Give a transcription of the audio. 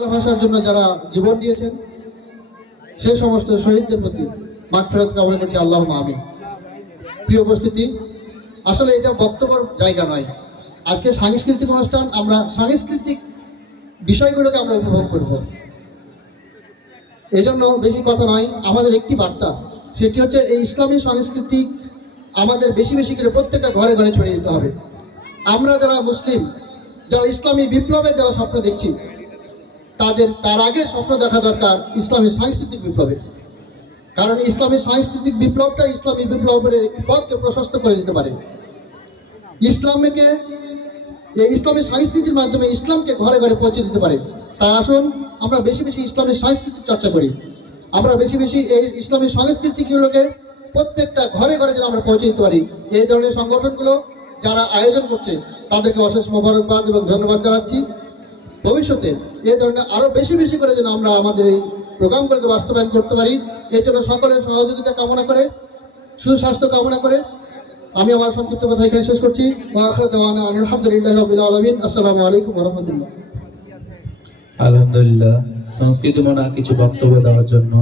বাংলা ভাষার জন্য যারা জীবন দিয়েছেন সেই সমস্ত শহীদদের প্রতি মাগফিরাত কামনা করছি, আল্লাহুম্মা আমিন। প্রিয় উপস্থিতি, আসলে এটা বক্তব্যের জায়গা নয়। আজকে সাংস্কৃতিক অনুষ্ঠান, আমরা সাংস্কৃতিক বিষয়গুলোকে আমরা উপভোগ করব। এই জন্য বেশি কথা নয়, আমাদের একটি বার্তা, সেটি হচ্ছে এই ইসলামী সংস্কৃতি আমাদের বেশি বেশি করে প্রত্যেকটা ঘরে ঘরে ছড়িয়ে দিতে হবে। আমরা যারা মুসলিম, যারা ইসলামী বিপ্লবের যারা স্বপ্ন দেখছি, তার আগে স্বপ্ন দেখা দরকার ইসলামী সাংস্কৃতিক বিপ্লবের। কারণ ইসলামী সাংস্কৃতিক বিপ্লবটা ইসলামী বিপ্লবের একটি পথকে প্রশস্ত করে দিতে পারে। ইসলামকে, এই ইসলামী সংস্কৃতির মাধ্যমে ইসলামকে ঘরে ঘরে পৌঁছে দিতে পারে। তাই আসুন আমরা বেশি বেশি ইসলামের সাংস্কৃতিক চর্চা করি। আমরা বেশি বেশি এই ইসলামী সংস্কৃতিগুলোকে প্রত্যেকটা ঘরে ঘরে যেন আমরা পৌঁছে দিতে পারি। এই ধরনের সংগঠনগুলো যারা আয়োজন করছে তাদেরকে অশেষ মোবারকবাদ এবং ধন্যবাদ জানাচ্ছি। ভবিষ্যতে এই ধরনের আরো বেশি বেশি করে যেন আমরা আমাদের এই প্রোগ্রামগুলোকে বাস্তবায়ন করতে পারি, এই জন্য সকলের সহযোগিতা কামনা করে, সুস্বাস্থ্য কামনা করে আমি আমার সংক্ষিপ্ত কথা এখানে শেষ করছি। আলহামদুলিল্লাহ রাব্বিল আলামিন। আসসালামু আলাইকুম ওয়া রাহমাতুল্লাহ। আলহামদুলিল্লাহ, সংস্কৃতি মনা কিছু বক্তব্য দেওয়ার জন্য